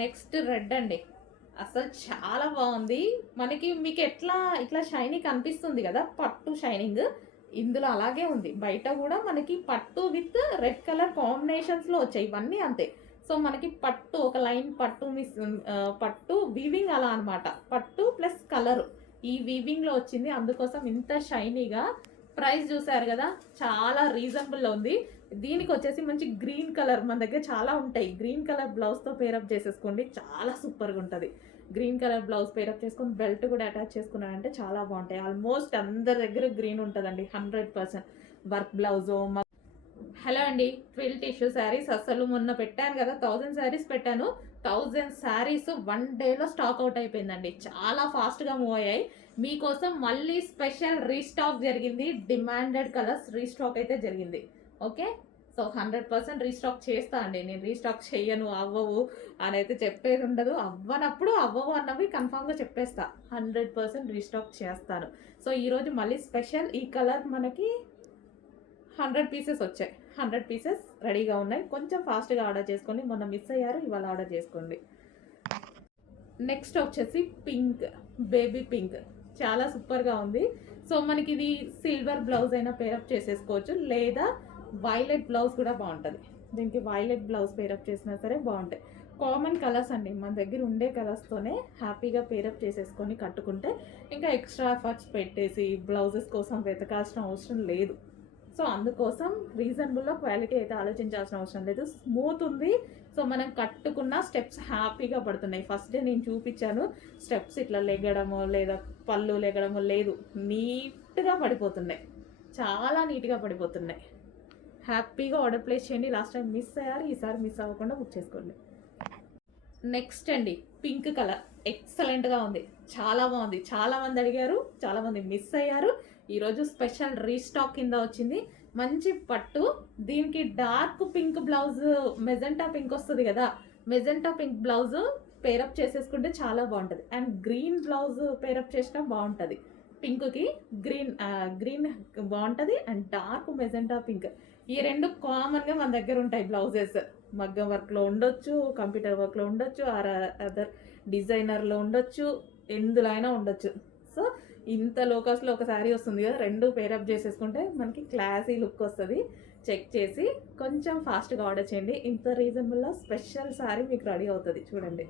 Next red అండి. అసలు చాలా బాగుంది. మీకు ఎట్లా ఇట్లా షైనీ కనిపిస్తుంది కదా, పట్టు షైనింగ్ ఇందులో అలాగే ఉంది. బయట కూడా మనకి పట్టు విత్ రెడ్ కలర్ కాంబినేషన్స్లో వచ్చాయి, ఇవన్నీ అంతే. సో మనకి పట్టు ఒక లైన్ పట్టు పట్టు వీవింగ్ అలా అనమాట. పట్టు ప్లస్ కలర్ ఈ వీవింగ్లో వచ్చింది, అందుకోసం ఇంత షైనీగా. ప్రైస్ చూసారు కదా, చాలా రీజనబుల్లో ఉంది. దీనికి వచ్చేసి మంచి గ్రీన్ కలర్, మన దగ్గర చాలా ఉంటాయి, గ్రీన్ కలర్ బ్లౌజ్తో పేరప్ చేసేసుకోండి, చాలా సూపర్గా ఉంటుంది. గ్రీన్ కలర్ బ్లౌజ్ పేరప్ చేసుకొని బెల్ట్ కూడా అటాచ్ చేసుకున్నారంటే చాలా బాగుంటాయి. ఆల్మోస్ట్ అందరి దగ్గర గ్రీన్ ఉంటుందండి, 100%. Work blouse. హలో అండి, ట్విల్ టిష్యూ శారీస్ అసలు మొన్న పెట్టాను కదా, 1000 శారీస్ పెట్టాను. 1000 శారీస్ 1 డేలో స్టాక్ అవుట్ అయిపోయిందండి. చాలా ఫాస్ట్గా మూవ్ అయ్యాయి. మీకోసం మళ్ళీ స్పెషల్ రీస్టాక్ జరిగింది. డిమాండెడ్ కలర్స్ రీస్టాక్ అయితే జరిగింది. ఓకే, సో 100% రీస్టాక్ చేస్తా అండి. నేను రీస్టాక్ చెయ్యను, అవ్వవు అని అయితే చెప్పేది ఉండదు. అవ్వనప్పుడు అవ్వవు అన్నవి కన్ఫామ్గా చెప్పేస్తా. 100% రీస్టాక్ చేస్తాను. సో ఈరోజు మళ్ళీ స్పెషల్ ఈ కలర్ మనకి 100 పీసెస్ వచ్చాయి. 100 పీసెస్ రెడీగా ఉన్నాయి. కొంచెం ఫాస్ట్గా ఆర్డర్ చేసుకోండి. మొన్న మిస్ అయ్యారు, ఇవాళ ఆర్డర్ చేసుకోండి. నెక్స్ట్ వచ్చేసి పింక్, బేబీ పింక్, చాలా సూపర్గా ఉంది. సో మనకి ఇది సిల్వర్ బ్లౌజ్ అయినా పేరప్ చేసేసుకోవచ్చు, లేదా వైలెట్ బ్లౌజ్ కూడా బాగుంటుంది. దీనికి వైలెట్ బ్లౌజ్ పేరప్ చేసినా సరే బాగుంటాయి. కామన్ కలర్స్ అండి, మన దగ్గర ఉండే కలర్స్తోనే హ్యాపీగా పేరప్ చేసేసుకొని కట్టుకుంటే ఇంకా ఎక్స్ట్రా ఎఫర్ట్స్ పెట్టేసి బ్లౌజెస్ కోసం వెతకాల్సిన అవసరం లేదు. సో అందుకోసం రీజనబుల్లో క్వాలిటీ అయితే ఆలోచించాల్సిన అవసరం లేదు. స్మూత్ ఉంది. సో మనం కట్టుకున్న స్టెప్స్ హ్యాపీగా పడుతున్నాయి. ఫస్ట్ డే నేను చూపించాను, స్టెప్స్ ఇట్లా లెగడము లేదా పళ్ళు లెగడము లేదు, నీట్గా పడిపోతున్నాయి, చాలా నీట్గా పడిపోతున్నాయి. హ్యాపీగా ఆర్డర్ ప్లేస్ చేయండి. లాస్ట్ టైం మిస్ అయ్యారు, ఈసారి మిస్ అవ్వకుండా బుక్ చేసుకోండి. నెక్స్ట్ అండి, పింక్ కలర్ ఎక్సలెంట్గా ఉంది, చాలా బాగుంది. చాలామంది అడిగారు, చాలామంది మిస్ అయ్యారు. ఈరోజు స్పెషల్ రీస్టాక్ కింద వచ్చింది. మంచి పట్టు, దీనికి dark pink blouse, magenta pink వస్తుంది కదా, మెజెంటా పింక్ బ్లౌజ్ పేరప్ చేసేసుకుంటే చాలా బాగుంటుంది. అండ్ గ్రీన్ బ్లౌజ్ పేరప్ చేసినా బాగుంటుంది. పింక్కి గ్రీన్ గ్రీన్ బాగుంటుంది. అండ్ డార్క్ మెజెంటా పింక్, ఈ రెండు కామన్గా మన దగ్గర ఉంటాయి బ్లౌజెస్. మగ్గం వర్క్లో ఉండొచ్చు, కంప్యూటర్ వర్క్లో ఉండొచ్చు, అదర్ డిజైనర్లో ఉండొచ్చు, ఎందులో అయినా ఉండొచ్చు. సో ఇంత లో కాస్ట్లో ఒక శారీ వస్తుంది కదా, రెండు పేరప్ చేసేసుకుంటే మనకి క్లాసీ లుక్ వస్తుంది. చెక్ చేసి కొంచెం ఫాస్ట్గా ఆర్డర్ చేయండి. ఇంత రీజనబుల్లో స్పెషల్ శారీ మీకు రెడీ అవుతుంది, చూడండి.